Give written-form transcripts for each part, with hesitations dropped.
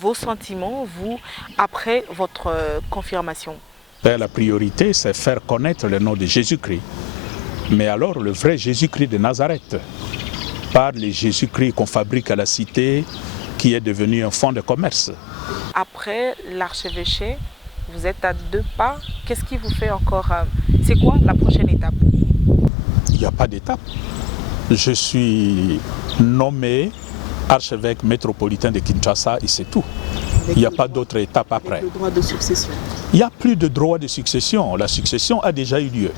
Vos sentiments, vous, après votre confirmation? La priorité, c'est faire connaître le nom de Jésus-Christ. Mais alors, le vrai Jésus-Christ de Nazareth, pas le Jésus-Christ qu'on fabrique à la cité, qui est devenu un fonds de commerce. Après l'archevêché, vous êtes à 2 pas. Qu'est-ce qui vous fait encore... C'est quoi la prochaine étape? Il n'y a pas d'étape. Je suis nommé archevêque métropolitain de Kinshasa et c'est tout. Il n'y a pas d'autre étape après. Le droit de succession. Il n'y a plus de droit de succession. La succession a déjà eu lieu.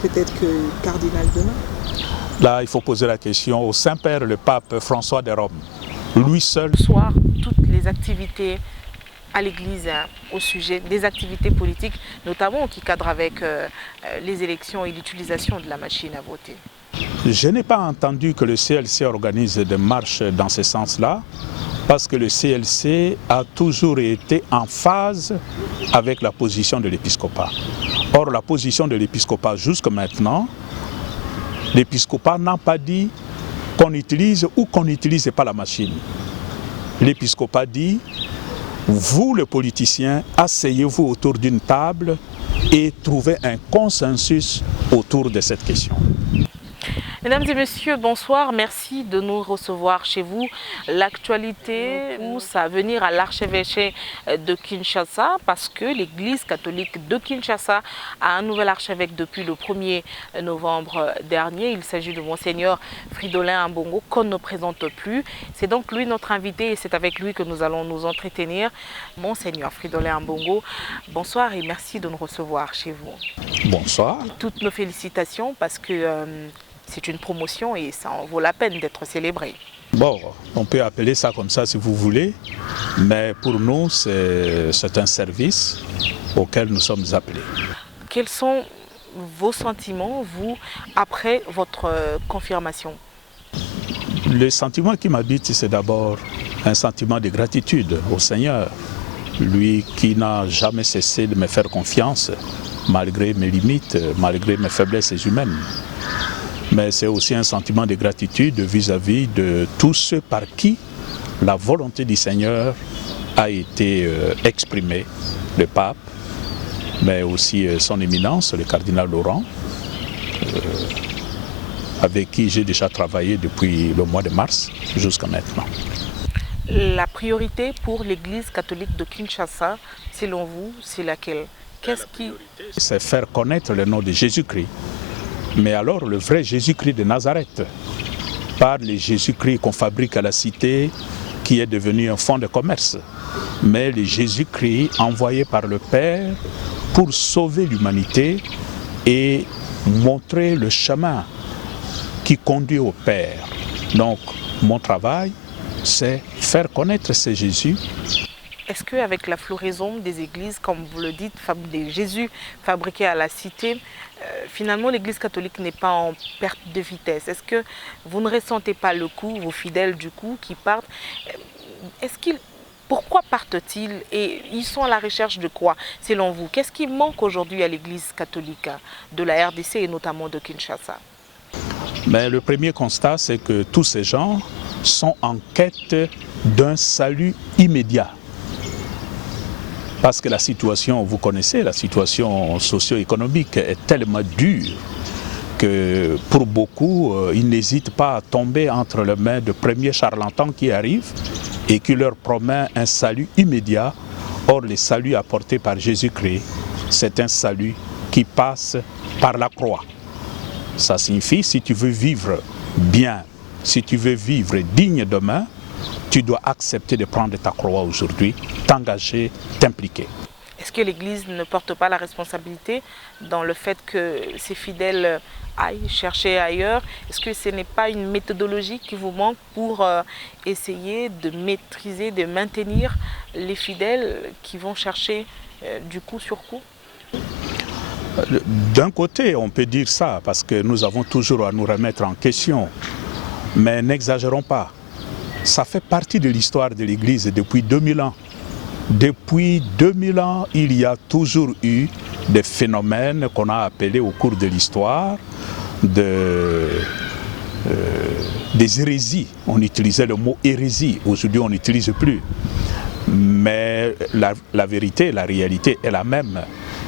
Peut-être que cardinal demain? Là, il faut poser la question au Saint-Père, le pape François de Rome. Lui seul. Ce soir, toutes les activités à l'Église au sujet des activités politiques, notamment qui cadrent avec les élections et l'utilisation de la machine à voter. Je n'ai pas entendu que le CLC organise des marches dans ce sens-là, parce que le CLC a toujours été en phase avec la position de l'épiscopat. Or, la position de l'épiscopat jusqu'à maintenant, l'épiscopat n'a pas dit qu'on utilise ou qu'on n'utilise pas la machine. L'épiscopat dit, vous les politiciens, asseyez-vous autour d'une table et trouvez un consensus autour de cette question. Mesdames et messieurs, bonsoir. Merci de nous recevoir chez vous. L'actualité pousse à venir à l'archevêché de Kinshasa parce que l'Église catholique de Kinshasa a un nouvel archevêque depuis le 1er novembre dernier. Il s'agit de Monseigneur Fridolin Ambongo qu'on ne présente plus. C'est donc lui notre invité et c'est avec lui que nous allons nous entretenir. Monseigneur Fridolin Ambongo, bonsoir et merci de nous recevoir chez vous. Bonsoir. Toutes nos félicitations parce que c'est une promotion et ça en vaut la peine d'être célébré. Bon, on peut appeler ça comme ça si vous voulez, mais pour nous, c'est un service auquel nous sommes appelés. Quels sont vos sentiments, vous, après votre confirmation? Le sentiment qui m'habite, c'est d'abord un sentiment de gratitude au Seigneur, lui qui n'a jamais cessé de me faire confiance, malgré mes limites, malgré mes faiblesses humaines. Mais c'est aussi un sentiment de gratitude vis-à-vis de tous ceux par qui la volonté du Seigneur a été exprimée, le pape, mais aussi son éminence, le cardinal Laurent, avec qui j'ai déjà travaillé depuis le mois de mars jusqu'à maintenant. La priorité pour l'Église catholique de Kinshasa, selon vous, c'est laquelle? C'est faire connaître le nom de Jésus-Christ. Mais alors, le vrai Jésus-Christ de Nazareth, pas le Jésus-Christ qu'on fabrique à la cité, qui est devenu un fonds de commerce, mais le Jésus-Christ envoyé par le Père pour sauver l'humanité et montrer le chemin qui conduit au Père. Donc, mon travail, c'est faire connaître ce Jésus. Est-ce qu'avec la floraison des églises, comme vous le dites, des Jésus fabriqués à la cité, finalement l'église catholique n'est pas en perte de vitesse? Est-ce que vous ne ressentez pas le coup, vos fidèles du coup, qui partent? Pourquoi partent-ils et ils sont à la recherche de quoi, selon vous? Qu'est-ce qui manque aujourd'hui à l'église catholique de la RDC et notamment de Kinshasa? Mais le premier constat, c'est que tous ces gens sont en quête d'un salut immédiat. Parce que la situation, vous connaissez, la situation socio-économique est tellement dure que pour beaucoup, ils n'hésitent pas à tomber entre les mains de premiers charlatans qui arrivent et qui leur promet un salut immédiat. Or, le salut apporté par Jésus-Christ, c'est un salut qui passe par la croix. Ça signifie, si tu veux vivre bien, si tu veux vivre digne demain, tu dois accepter de prendre ta croix aujourd'hui, t'engager, t'impliquer. Est-ce que l'Église ne porte pas la responsabilité dans le fait que ses fidèles aille chercher ailleurs? Est-ce que ce n'est pas une méthodologie qui vous manque pour essayer de maîtriser, de maintenir les fidèles qui vont chercher du coup sur coup? D'un côté, on peut dire ça, parce que nous avons toujours à nous remettre en question. Mais n'exagérons pas. Ça fait partie de l'histoire de l'Église depuis 2000 ans. Depuis 2000 ans, il y a toujours eu des phénomènes qu'on a appelés au cours de l'histoire des hérésies. On utilisait le mot hérésie, aujourd'hui on n'utilise plus. Mais la vérité, la réalité est la même.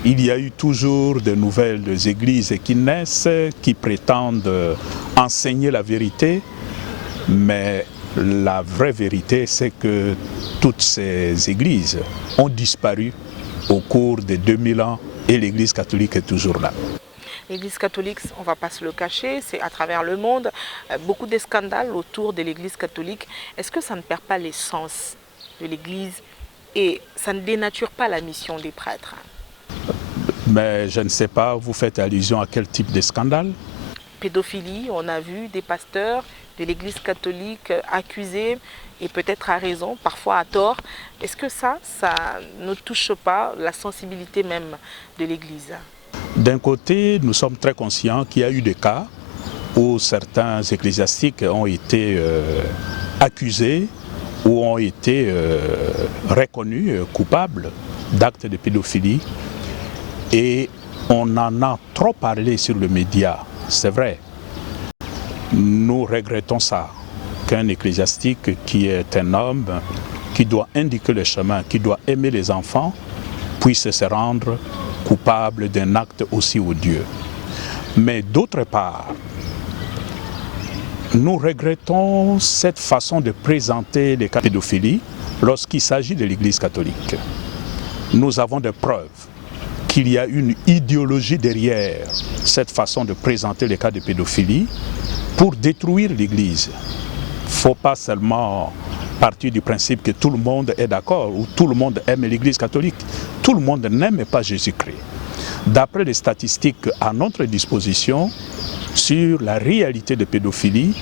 Il y a eu toujours de nouvelles églises qui naissent, qui prétendent enseigner la vérité, mais la vraie vérité, c'est que toutes ces églises ont disparu au cours des 2000 ans et l'Église catholique est toujours là. L'Église catholique, on ne va pas se le cacher, c'est à travers le monde, beaucoup de scandales autour de l'Église catholique. Est-ce que ça ne perd pas l'essence de l'Église et ça ne dénature pas la mission des prêtres? Mais je ne sais pas, vous faites allusion à quel type de scandale? Pédophilie, on a vu des pasteurs de l'Église catholique accusés, et peut-être à raison, parfois à tort. Est-ce que ça ne touche pas la sensibilité même de l'Église? D'un côté, nous sommes très conscients qu'il y a eu des cas où certains ecclésiastiques ont été accusés ou ont été reconnus coupables d'actes de pédophilie. Et on en a trop parlé sur le média, c'est vrai. Nous regrettons ça, qu'un ecclésiastique qui est un homme, qui doit indiquer le chemin, qui doit aimer les enfants, puisse se rendre coupable d'un acte aussi odieux. Mais d'autre part, nous regrettons cette façon de présenter les cas de pédophilie lorsqu'il s'agit de l'Église catholique. Nous avons des preuves qu'il y a une idéologie derrière cette façon de présenter les cas de pédophilie pour détruire l'Église. Il ne faut pas seulement partir du principe que tout le monde est d'accord ou tout le monde aime l'Église catholique. Tout le monde n'aime pas Jésus-Christ. D'après les statistiques à notre disposition sur la réalité de pédophilie,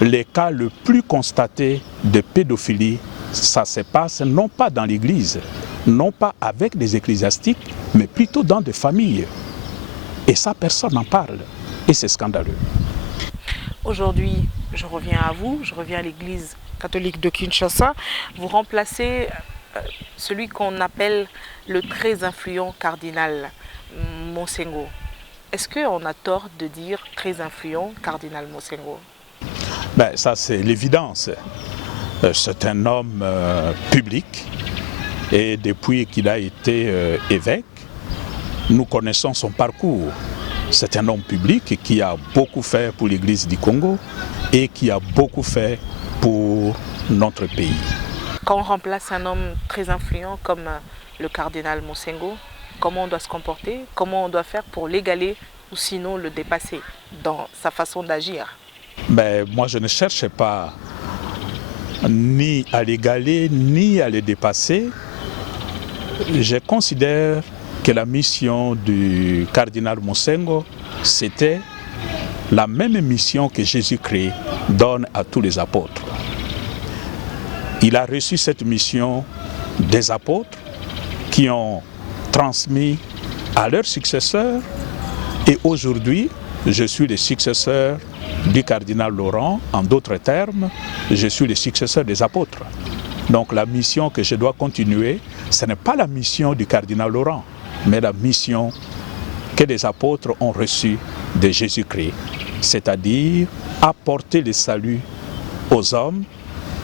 les cas le plus constatés de pédophilie, ça se passe non pas dans l'Église, non pas avec des ecclésiastiques, mais plutôt dans des familles. Et ça, personne n'en parle. Et c'est scandaleux. Aujourd'hui, je reviens à vous, je reviens à l'Église catholique de Kinshasa. Vous remplacez celui qu'on appelle le très influent cardinal Monsengo. Est-ce qu'on a tort de dire très influent cardinal Monsengo? Ben, ça, c'est l'évidence. C'est un homme public et depuis qu'il a été évêque, nous connaissons son parcours. C'est un homme public qui a beaucoup fait pour l'Église du Congo et qui a beaucoup fait pour notre pays. Quand on remplace un homme très influent comme le cardinal Monsengo, comment on doit se comporter? Comment on doit faire pour l'égaler ou sinon le dépasser dans sa façon d'agir? Mais moi, je ne cherche pas ni à l'égaler, ni à le dépasser. Je considère que la mission du cardinal Monsengo, c'était la même mission que Jésus-Christ donne à tous les apôtres. Il a reçu cette mission des apôtres qui ont transmis à leurs successeurs et aujourd'hui, je suis le successeur du cardinal Laurent. En d'autres termes, je suis le successeur des apôtres. Donc la mission que je dois continuer, ce n'est pas la mission du cardinal Laurent, mais la mission que les apôtres ont reçue de Jésus-Christ, c'est-à-dire apporter le salut aux hommes,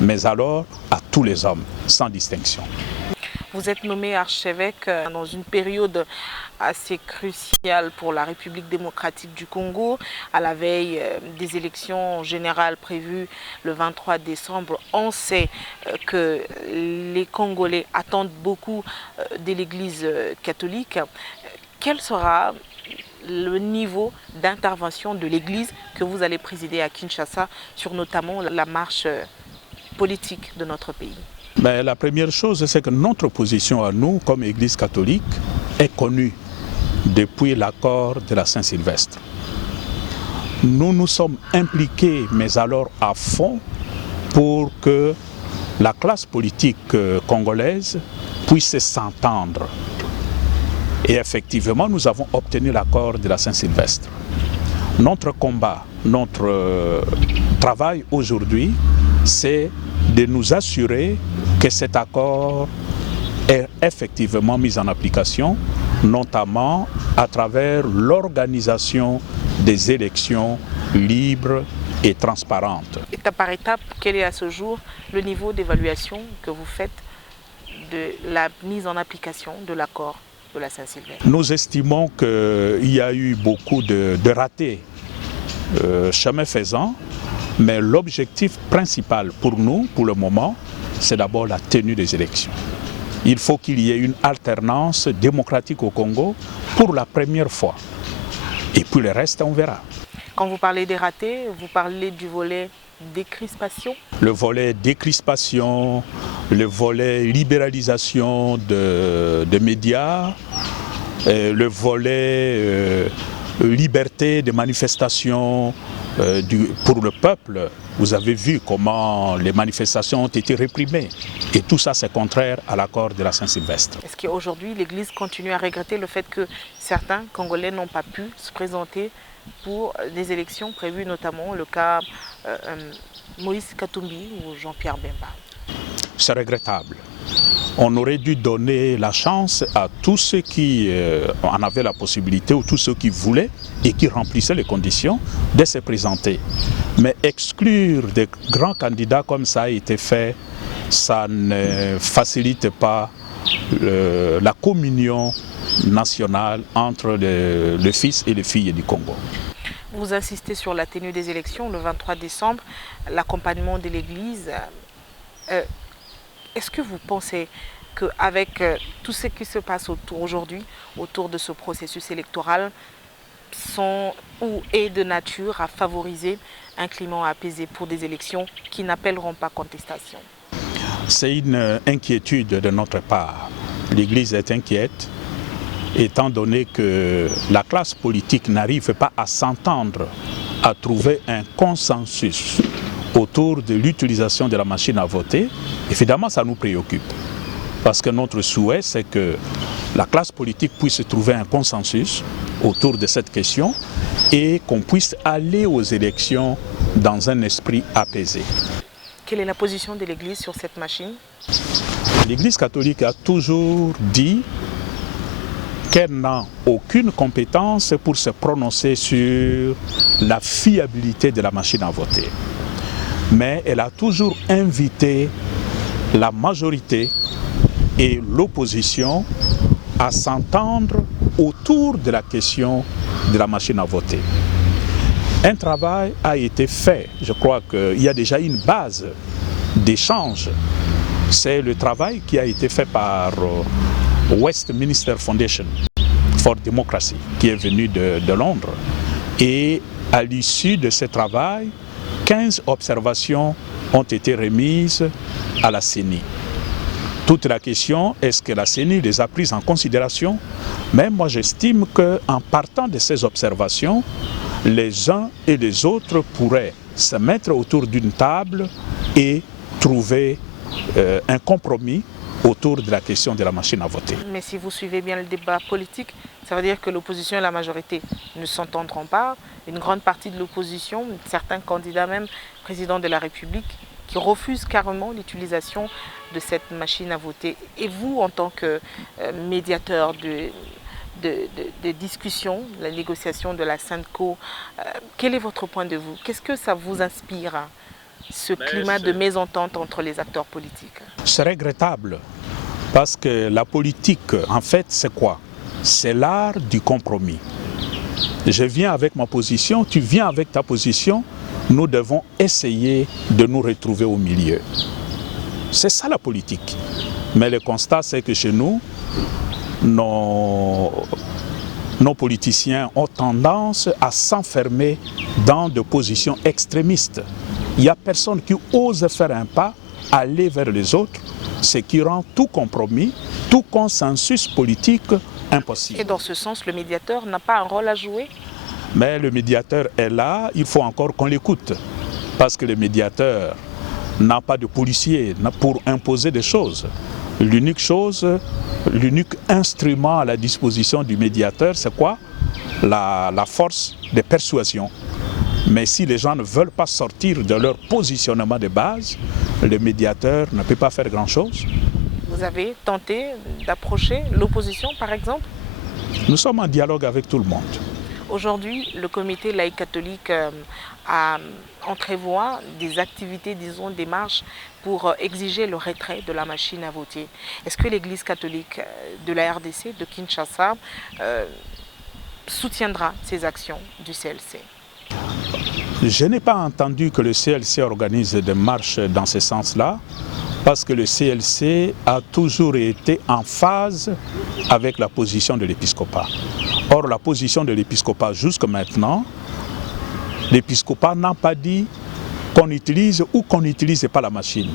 mais alors à tous les hommes, sans distinction. Vous êtes nommé archevêque dans une période assez cruciale pour la République démocratique du Congo, à la veille des élections générales prévues le 23 décembre. On sait que les Congolais attendent beaucoup de l'Église catholique. Quel sera le niveau d'intervention de l'Église que vous allez présider à Kinshasa sur notamment la marche politique de notre pays? Mais la première chose, c'est que notre position à nous, comme Église catholique, est connue depuis l'accord de la Saint-Sylvestre. Nous nous sommes impliqués, mais alors à fond, pour que la classe politique congolaise puisse s'entendre. Et effectivement, nous avons obtenu l'accord de la Saint-Sylvestre. Notre combat, notre travail aujourd'hui, c'est de nous assurer que cet accord est effectivement mis en application, notamment à travers l'organisation des élections libres et transparentes. Étape par étape, quel est à ce jour le niveau d'évaluation que vous faites de la mise en application de l'accord de la Saint-Sylvestre? Nous estimons qu'il y a eu beaucoup de ratés chemin faisant, mais l'objectif principal pour nous, pour le moment, c'est d'abord la tenue des élections. Il faut qu'il y ait une alternance démocratique au Congo pour la première fois. Et puis le reste, on verra. Quand vous parlez des ratés, vous parlez du volet décrispation? Le volet décrispation, le volet libéralisation de médias, le volet liberté de manifestation pour le peuple. Vous avez vu comment les manifestations ont été réprimées. Et tout ça, c'est contraire à l'accord de la Saint-Sylvestre. Est-ce qu'aujourd'hui, l'Église continue à regretter le fait que certains Congolais n'ont pas pu se présenter pour des élections prévues, notamment le cas Moïse Katumbi ou Jean-Pierre Bemba? C'est regrettable. On aurait dû donner la chance à tous ceux qui en avaient la possibilité ou tous ceux qui voulaient et qui remplissaient les conditions de se présenter. Mais exclure des grands candidats comme ça a été fait, ça ne facilite pas la communion nationale entre le fils et les filles du Congo. Vous insistez sur la tenue des élections le 23 décembre, l'accompagnement de l'Église. Est-ce que vous pensez qu'avec tout ce qui se passe aujourd'hui, autour de ce processus électoral, est de nature à favoriser un climat apaisé pour des élections qui n'appelleront pas contestation? C'est une inquiétude de notre part. L'Église est inquiète, étant donné que la classe politique n'arrive pas à s'entendre, à trouver un consensus autour de l'utilisation de la machine à voter. Évidemment, ça nous préoccupe. Parce que notre souhait, c'est que la classe politique puisse trouver un consensus autour de cette question et qu'on puisse aller aux élections dans un esprit apaisé. Quelle est la position de l'Église sur cette machine? L'Église catholique a toujours dit qu'elle n'a aucune compétence pour se prononcer sur la fiabilité de la machine à voter. Mais elle a toujours invité la majorité et l'opposition à s'entendre autour de la question de la machine à voter. Un travail a été fait, je crois qu'il y a déjà une base d'échange. C'est le travail qui a été fait par Westminster Foundation for Democracy, qui est venu de Londres. Et à l'issue de ce travail, 15 observations ont été remises à la CENI. Toute la question, est-ce que la CENI les a prises en considération? Mais moi j'estime qu'en partant de ces observations, les uns et les autres pourraient se mettre autour d'une table et trouver un compromis autour de la question de la machine à voter. Mais si vous suivez bien le débat politique, ça veut dire que l'opposition et la majorité ne s'entendront pas. Une grande partie de l'opposition, certains candidats même, président de la République, qui refusent carrément l'utilisation de cette machine à voter. Et vous, en tant que médiateur de discussion, la négociation de la Sainte-Co, quel est votre point de vue? Qu'est-ce que ça vous inspire, ce climat de mésentente entre les acteurs politiques? C'est regrettable parce que la politique, en fait, c'est quoi? C'est l'art du compromis. Je viens avec ma position, tu viens avec ta position, nous devons essayer de nous retrouver au milieu. C'est ça la politique. Mais le constat, c'est que chez nous, nos politiciens ont tendance à s'enfermer dans des positions extrémistes. Il n'y a personne qui ose faire un pas, aller vers les autres, ce qui rend tout compromis, tout consensus politique impossible. Et dans ce sens, le médiateur n'a pas un rôle à jouer? Mais le médiateur est là, il faut encore qu'on l'écoute. Parce que le médiateur n'a pas de policier pour imposer des choses. L'unique instrument à la disposition du médiateur, c'est quoi? La force de persuasion. Mais si les gens ne veulent pas sortir de leur positionnement de base, le médiateur ne peut pas faire grand-chose. Vous avez tenté d'approcher l'opposition, par exemple? Nous sommes en dialogue avec tout le monde. Aujourd'hui, le comité laïque catholique entrevoit des activités, disons des marches pour exiger le retrait de la machine à voter. Est-ce que l'Église catholique de la RDC, de Kinshasa, soutiendra ces actions du CLC? Je n'ai pas entendu que le CLC organise des marches dans ce sens-là, parce que le CLC a toujours été en phase avec la position de l'épiscopat. Or, la position de l'épiscopat jusqu'à maintenant, l'épiscopat n'a pas dit qu'on utilise ou qu'on n'utilise pas la machine.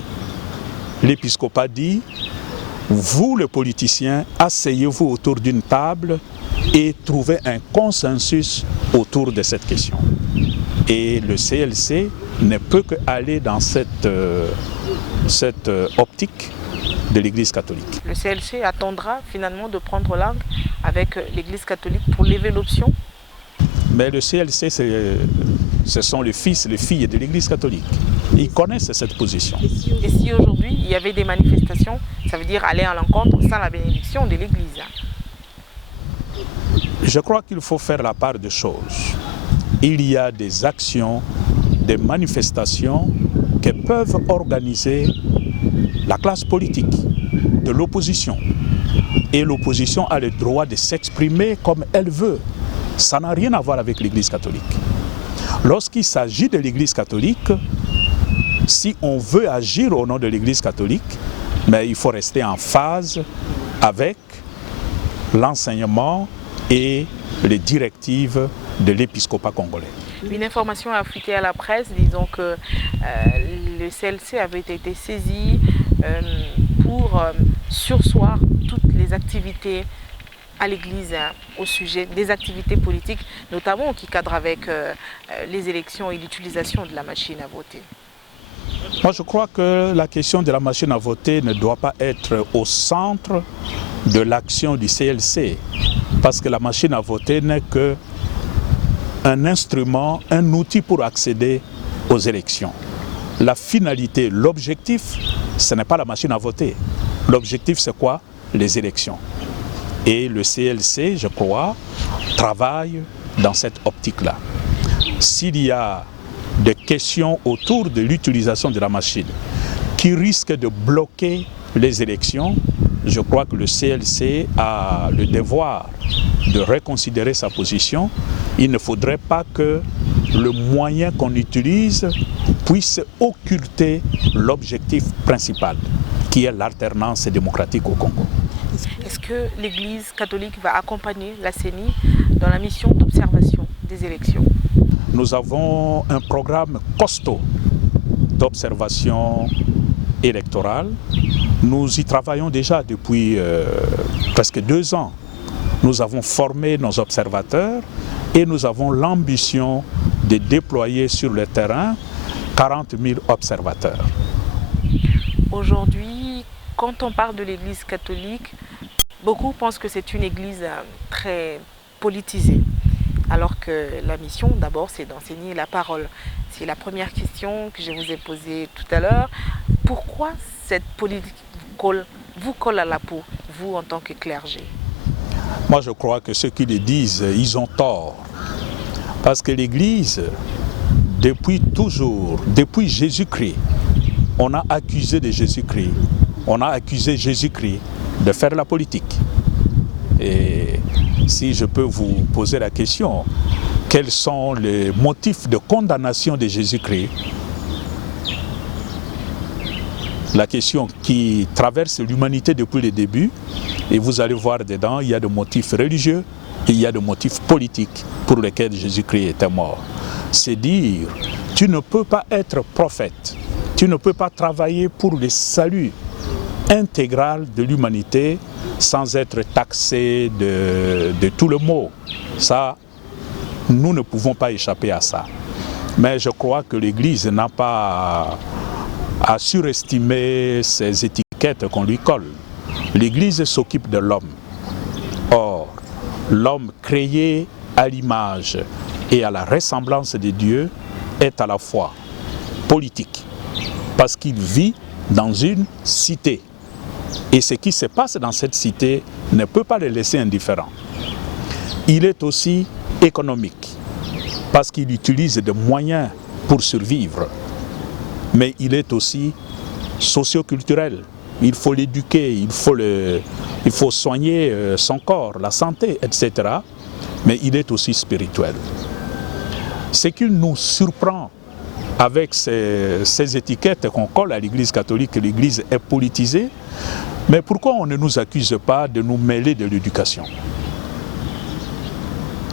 L'épiscopat dit, vous les politiciens, asseyez-vous autour d'une table et trouvez un consensus autour de cette question. Et le CLC ne peut qu'aller dans cette optique de l'Église catholique. Le CLC attendra finalement de prendre langue avec l'Église catholique pour lever l'option? Mais le CLC, ce sont les fils et les filles de l'Église catholique. Ils connaissent cette position. Et si aujourd'hui il y avait des manifestations, ça veut dire aller à l'encontre sans la bénédiction de l'Église? Je crois qu'il faut faire la part des choses. Il y a des actions, des manifestations que peuvent organiser la classe politique de l'opposition. Et l'opposition a le droit de s'exprimer comme elle veut. Ça n'a rien à voir avec l'Église catholique. Lorsqu'il s'agit de l'Église catholique, si on veut agir au nom de l'Église catholique, mais il faut rester en phase avec l'enseignement et les directives de l'épiscopat congolais. Une information affûtée à la presse, disons que le CLC avait été saisi pour surseoir toutes les activités à l'Église au sujet des activités politiques, notamment qui cadrent avec les élections et l'utilisation de la machine à voter. Moi, je crois que la question de la machine à voter ne doit pas être au centre de l'action du CLC, parce que la machine à voter n'est qu'un instrument, un outil pour accéder aux élections. La finalité, l'objectif, ce n'est pas la machine à voter. L'objectif, c'est quoi? Les élections. Et le CLC, je crois, travaille dans cette optique-là. S'il y a des questions autour de l'utilisation de la machine qui risquent de bloquer les élections, je crois que le CLC a le devoir de reconsidérer sa position. Il ne faudrait pas que le moyen qu'on utilise puisse occulter l'objectif principal, qui est l'alternance démocratique au Congo. Est-ce que l'Église catholique va accompagner la CENI dans la mission d'observation des élections? Nous avons un programme costaud d'observation électorale. Nous y travaillons déjà depuis presque 2 ans. Nous avons formé nos observateurs et nous avons l'ambition de déployer sur le terrain 40 000 observateurs. Aujourd'hui, quand on parle de l'Église catholique, beaucoup pensent que c'est une Église très politisée. Alors que la mission, d'abord, c'est d'enseigner la parole. C'est la première question que je vous ai posée tout à l'heure. Pourquoi cette politique vous colle à la peau, vous en tant que clergé? Moi, je crois que ceux qui le disent, ils ont tort. Parce que l'Église, depuis toujours, depuis Jésus-Christ, on a accusé de Jésus-Christ. On a accusé Jésus-Christ de faire la politique. Et si je peux vous poser la question, quels sont les motifs de condamnation de Jésus-Christ? La question qui traverse l'humanité depuis le début, et vous allez voir dedans, il y a des motifs religieux et il y a des motifs politiques pour lesquels Jésus-Christ était mort. C'est dire, tu ne peux pas être prophète, tu ne peux pas travailler pour le salut intégral de l'humanité sans être taxé de tout le mot. Ça, Nous ne pouvons pas échapper à ça. Mais je crois que l'Église n'a pas à surestimer ces étiquettes qu'on lui colle. L'Église s'occupe de l'homme. Or, l'homme créé à l'image et à la ressemblance de Dieu est à la fois politique, parce qu'il vit dans une cité. Et ce qui se passe dans cette cité ne peut pas le laisser indifférent. Il est aussi économique, parce qu'il utilise des moyens pour survivre. Mais il est aussi socio-culturel. Il faut l'éduquer, il faut soigner son corps, la santé, etc. Mais il est aussi spirituel. Ce qui nous surprend avec ces étiquettes qu'on colle à l'Église catholique, que l'Église est politisée, mais pourquoi on ne nous accuse pas de nous mêler de l'éducation?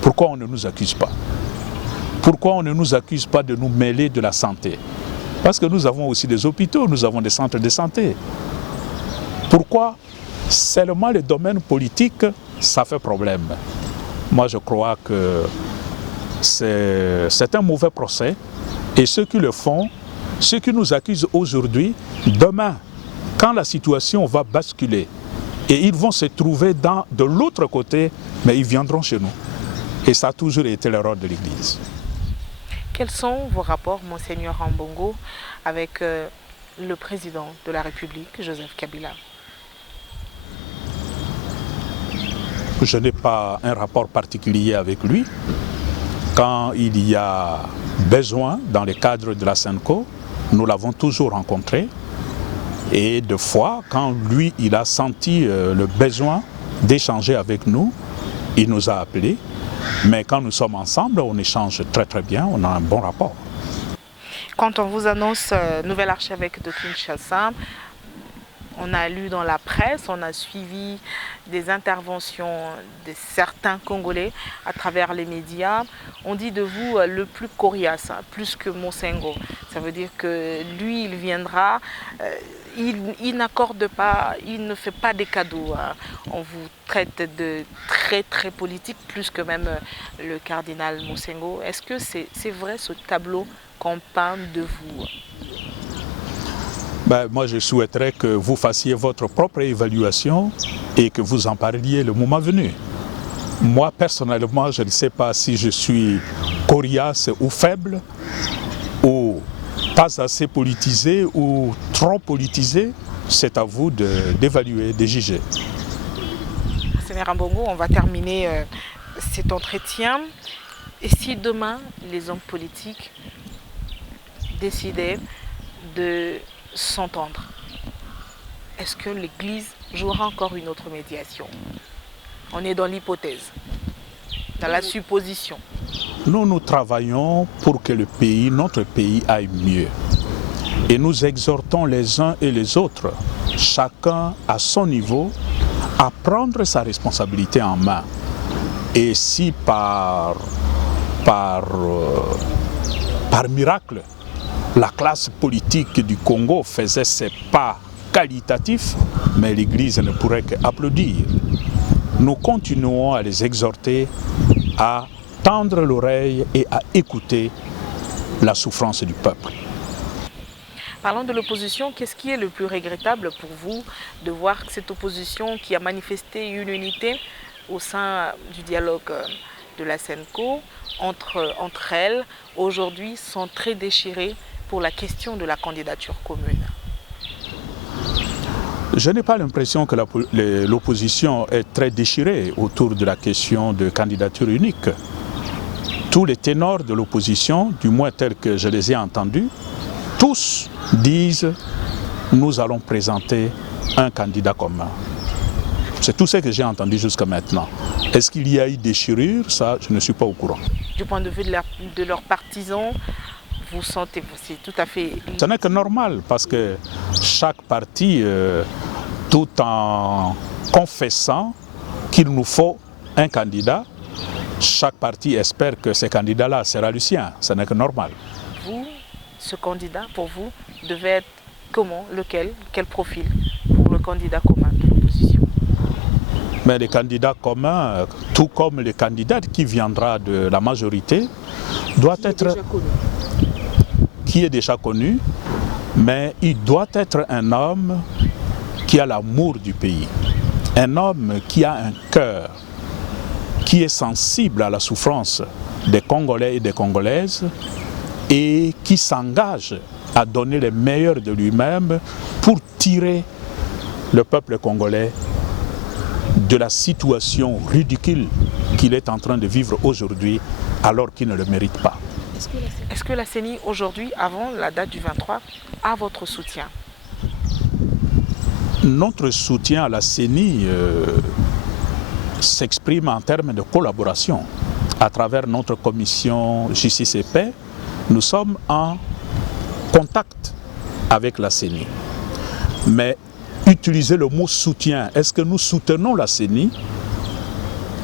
Pourquoi on ne nous accuse pas? Pourquoi on ne nous accuse pas de nous mêler de la santé? Parce que nous avons aussi des hôpitaux, nous avons des centres de santé. Pourquoi seulement le domaine politique, ça fait problème? Moi, je crois que c'est un mauvais procès. Et ceux qui le font, ceux qui nous accusent aujourd'hui, demain, quand la situation va basculer, et ils vont se trouver de l'autre côté, mais ils viendront chez nous. Et ça a toujours été le rôle de l'Église. Quels sont vos rapports, Monseigneur Ambongo, avec le président de la République, Joseph Kabila? Je n'ai pas un rapport particulier avec lui. Quand il y a besoin, dans le cadre de la SENCO, nous l'avons toujours rencontré. Et de fois, quand lui, il a senti le besoin d'échanger avec nous, il nous a appelés. Mais quand nous sommes ensemble, on échange très très bien, on a un bon rapport. Quand on vous annonce nouvel archevêque de Kinshasa, on a lu dans la presse, on a suivi des interventions de certains Congolais à travers les médias. On dit de vous le plus coriace, plus que Monsengo. Ça veut dire que lui, il viendra, il n'accorde pas, il ne fait pas des cadeaux. On vous traite de très très politique, plus que même le cardinal Monsengo. Est-ce que c'est vrai ce tableau qu'on peint de vous? Moi, je souhaiterais que vous fassiez votre propre évaluation et que vous en parliez le moment venu. Moi, personnellement, je ne sais pas si je suis coriace ou faible, ou pas assez politisé ou trop politisé. C'est à vous d'évaluer, de juger. Seigneur Ambongo, on va terminer cet entretien. Et si demain, les hommes politiques décidaient de s'entendre, est-ce que l'Église jouera encore une autre médiation? On est dans l'hypothèse, dans la supposition. Nous travaillons pour que notre pays aille mieux. Et nous exhortons les uns et les autres, chacun à son niveau, à prendre sa responsabilité en main. Et si par miracle, la classe politique du Congo faisait ses pas qualitatifs, mais l'Église ne pourrait qu'applaudir. Nous continuons à les exhorter à tendre l'oreille et à écouter la souffrance du peuple. Parlons de l'opposition. Qu'est-ce qui est le plus regrettable pour vous de voir que cette opposition qui a manifesté une unité au sein du dialogue de la SENCO entre elles, aujourd'hui sont très déchirées pour la question de la candidature commune? Je n'ai pas l'impression que l'opposition est très déchirée autour de la question de candidature unique. Tous les ténors de l'opposition, du moins tels que je les ai entendus, tous disent « nous allons présenter un candidat commun ». C'est tout ce que j'ai entendu jusqu'à maintenant. Est-ce qu'il y a eu déchirure? Ça, je ne suis pas au courant. Du point de vue de leurs partisans, vous sentez, c'est tout à fait... Ce n'est que normal parce que chaque parti, tout en confessant qu'il nous faut un candidat, chaque parti espère que ce candidat-là sera le sien. Ce n'est que normal. Vous, ce candidat, pour vous, devait être comment? Lequel? Quel profil pour le candidat commun de l'opposition? Mais les candidats communs, tout comme le candidat qui viendra de la majorité, doit être... qui est déjà connu, mais il doit être un homme qui a l'amour du pays, un homme qui a un cœur, qui est sensible à la souffrance des Congolais et des Congolaises et qui s'engage à donner le meilleur de lui-même pour tirer le peuple congolais de la situation ridicule qu'il est en train de vivre aujourd'hui alors qu'il ne le mérite pas. Est-ce que la CENI aujourd'hui, avant la date du 23, a votre soutien? Notre soutien à la CENI s'exprime en termes de collaboration. À travers notre commission Justice et Paix, nous sommes en contact avec la CENI. Mais utiliser le mot soutien, est-ce que nous soutenons la CENI?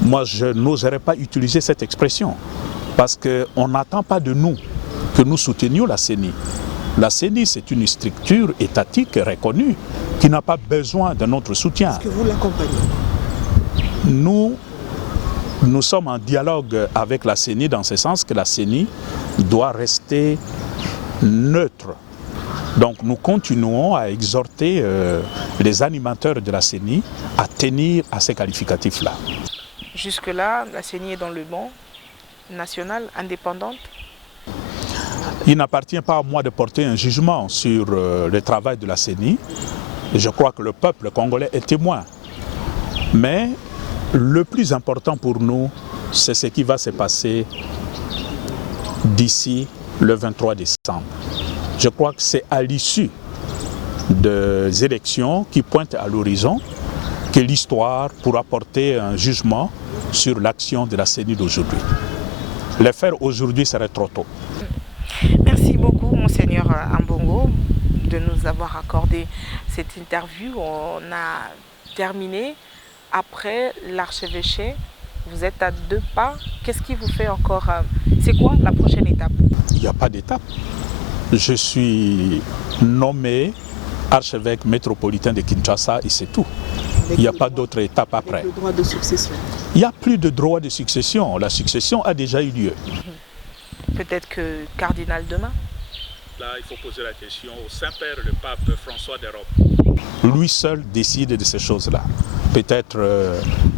Moi, je n'oserais pas utiliser cette expression parce qu'on n'attend pas de nous que nous soutenions la CENI. La CENI, c'est une structure étatique reconnue qui n'a pas besoin de notre soutien. Est-ce que vous l'accompagnez? Nous sommes en dialogue avec la CENI dans ce sens que la CENI doit rester neutre. Donc nous continuons à exhorter les animateurs de la CENI à tenir à ces qualificatifs-là. Jusque-là, la CENI est dans le banc national, indépendante. Il n'appartient pas à moi de porter un jugement sur le travail de la CENI. Je crois que le peuple congolais est témoin. Mais le plus important pour nous, c'est ce qui va se passer d'ici le 23 décembre. Je crois que c'est à l'issue des élections qui pointent à l'horizon que l'histoire pourra porter un jugement sur l'action de la CENI d'aujourd'hui. Le faire aujourd'hui serait trop tôt. Merci beaucoup, Monseigneur Ambongo, de nous avoir accordé cette interview. On a terminé. Après l'archevêché, vous êtes à 2 pas. Qu'est-ce qui vous fait encore... C'est quoi la prochaine étape? Il n'y a pas d'étape. Je suis nommé archevêque métropolitain de Kinshasa et c'est tout. Il n'y a pas d'autre étape après. Avec le droit de succession. Il n'y a plus de droit de succession. La succession a déjà eu lieu. Peut-être que cardinal demain? Là, il faut poser la question au Saint-Père, le pape François d'Europe. Lui seul décide de ces choses-là. Peut-être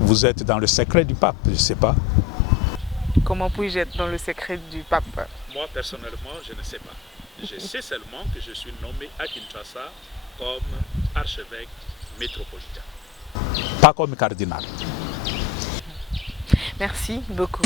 vous êtes dans le secret du pape, je ne sais pas. Comment puis-je être dans le secret du pape? Moi, personnellement, je ne sais pas. Je sais seulement que je suis nommé à Kinshasa comme archevêque métropolitain. Pas comme cardinal. Merci beaucoup.